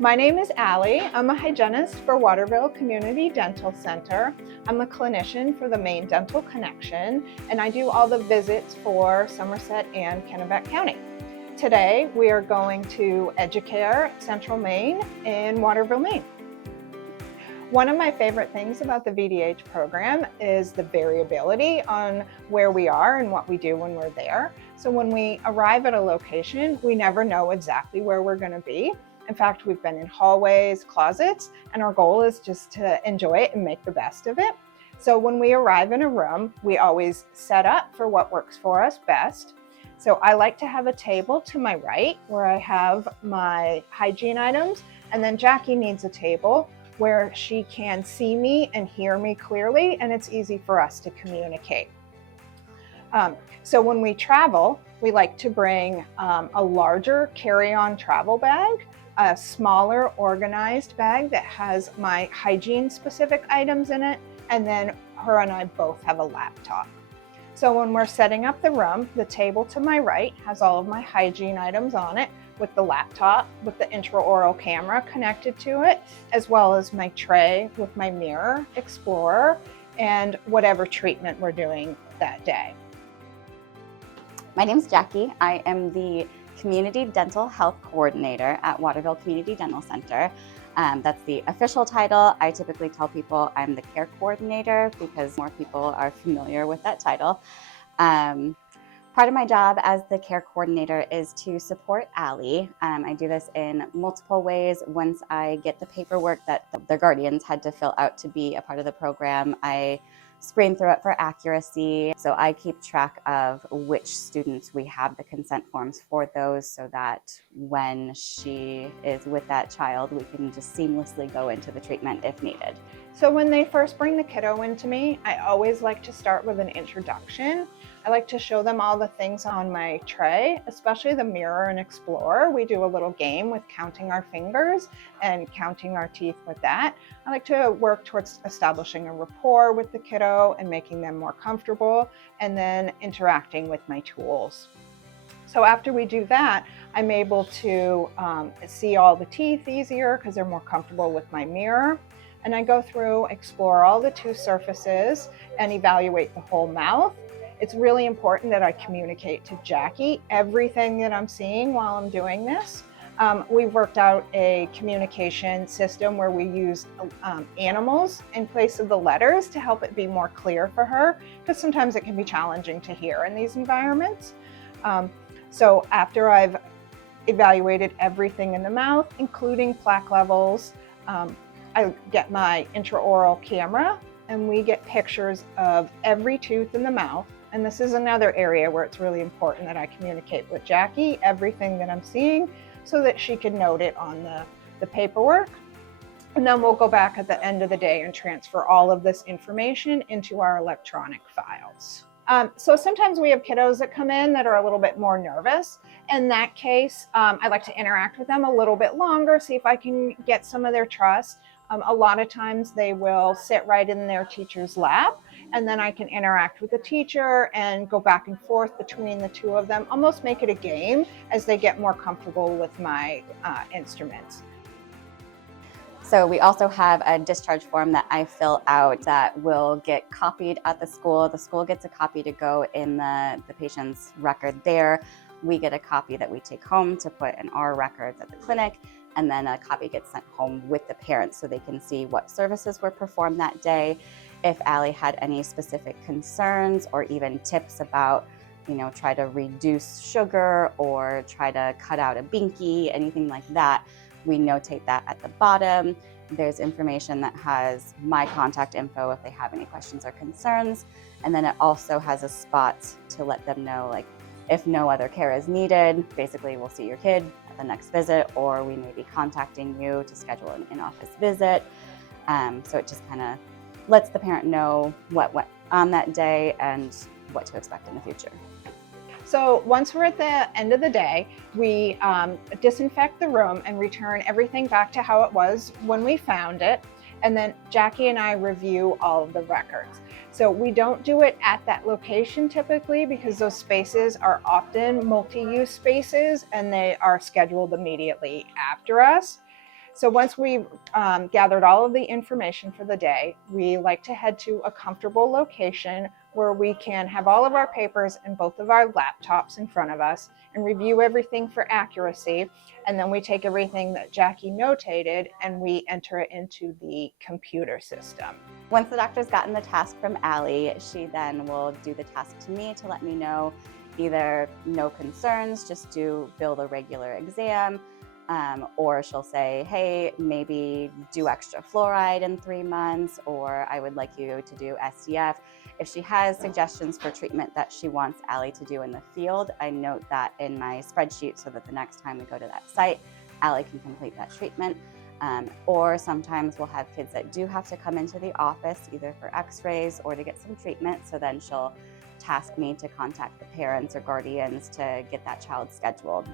My name is Allie. I'm a hygienist for Waterville Community Dental Center. I'm a clinician for the Maine Dental Connection, and I do all the visits for Somerset and Kennebec County. Today, we are going to Educare Central Maine in Waterville, Maine. One of my favorite things about the VDH program is the variability on where we are and what we do when we're there. So when we arrive at a location, we never know exactly where we're going to be. In fact, we've been in hallways, closets, and our goal is just to enjoy it and make the best of it. So when we arrive in a room, we always set up for what works for us best. So I like to have a table to my right where I have my hygiene items, and then Jackie needs a table where she can see me and hear me clearly, and it's easy for us to communicate. So when we travel, we like to bring a larger carry-on travel bag, a smaller organized bag that has my hygiene-specific items in it, and then her and I both have a laptop. So when we're setting up the room, the table to my right has all of my hygiene items on it, with the laptop, with the intraoral camera connected to it, as well as my tray with my mirror, explorer, and whatever treatment we're doing that day. My name's Jackie. I am the Community Dental Health Coordinator at Waterville Community Dental Center. That's the official title. I typically tell people I'm the care coordinator because more people are familiar with that title. Part of my job as the care coordinator is to support Allie. I do this in multiple ways. Once I get the paperwork that their guardians had to fill out to be a part of the program, I screen through it for accuracy. So I keep track of which students we have the consent forms for those, so that when she is with that child, we can just seamlessly go into the treatment if needed. So when they first bring the kiddo into me, I always like to start with an introduction. I like to show them all the things on my tray, especially the mirror and explorer. We do a little game with counting our fingers and counting our teeth with that. I like to work towards establishing a rapport with the kiddo and making them more comfortable, and then interacting with my tools. So after we do that, I'm able to see all the teeth easier because they're more comfortable with my mirror. And I go through, explore all the tooth surfaces, and evaluate the whole mouth. It's really important that I communicate to Jackie everything that I'm seeing while I'm doing this. We've worked out a communication system where we use animals in place of the letters to help it be more clear for her, because sometimes it can be challenging to hear in these environments. So after I've evaluated everything in the mouth, including plaque levels, I get my intraoral camera and we get pictures of every tooth in the mouth. And this is another area where it's really important that I communicate with Jackie everything that I'm seeing, so that she can note it on the paperwork. And then we'll go back at the end of the day and transfer all of this information into our electronic files. So sometimes we have kiddos that come in that are a little bit more nervous. In that case, I like to interact with them a little bit longer, see if I can get some of their trust. A lot of times they will sit right in their teacher's lap, and then I can interact with the teacher and go back and forth between the two of them, almost make it a game as they get more comfortable with my instruments. So we also have a discharge form that I fill out that will get copied at the school. The school gets a copy to go in the patient's record there. We get a copy that we take home to put in our records at the clinic, and then a copy gets sent home with the parents so they can see what services were performed that day. If Allie had any specific concerns or even tips about, try to reduce sugar or try to cut out a binky, anything like that, we notate that at the bottom. There's information that has my contact info if they have any questions or concerns. And then it also has a spot to let them know, like, if no other care is needed, basically we'll see your kid at the next visit, or we may be contacting you to schedule an in-office visit. So it just kind of lets the parent know what went on that day and what to expect in the future. So once we're at the end of the day, we disinfect the room and return everything back to how it was when we found it. And then Jackie and I review all of the records. So we don't do it at that location typically, because those spaces are often multi-use spaces and they are scheduled immediately after us. So once we've gathered all of the information for the day, we like to head to a comfortable location where we can have all of our papers and both of our laptops in front of us and review everything for accuracy. And then we take everything that Jackie notated and we enter it into the computer system. Once the doctor's gotten the task from Allie, she then will do the task to me to let me know either no concerns, just build a regular exam, or she'll say, hey, maybe do extra fluoride in 3 months, or I would like you to do SDF. If she has suggestions for treatment that she wants Allie to do in the field, I note that in my spreadsheet so that the next time we go to that site, Allie can complete that treatment. Or sometimes we'll have kids that do have to come into the office either for x-rays or to get some treatment. So then she'll task me to contact the parents or guardians to get that child scheduled.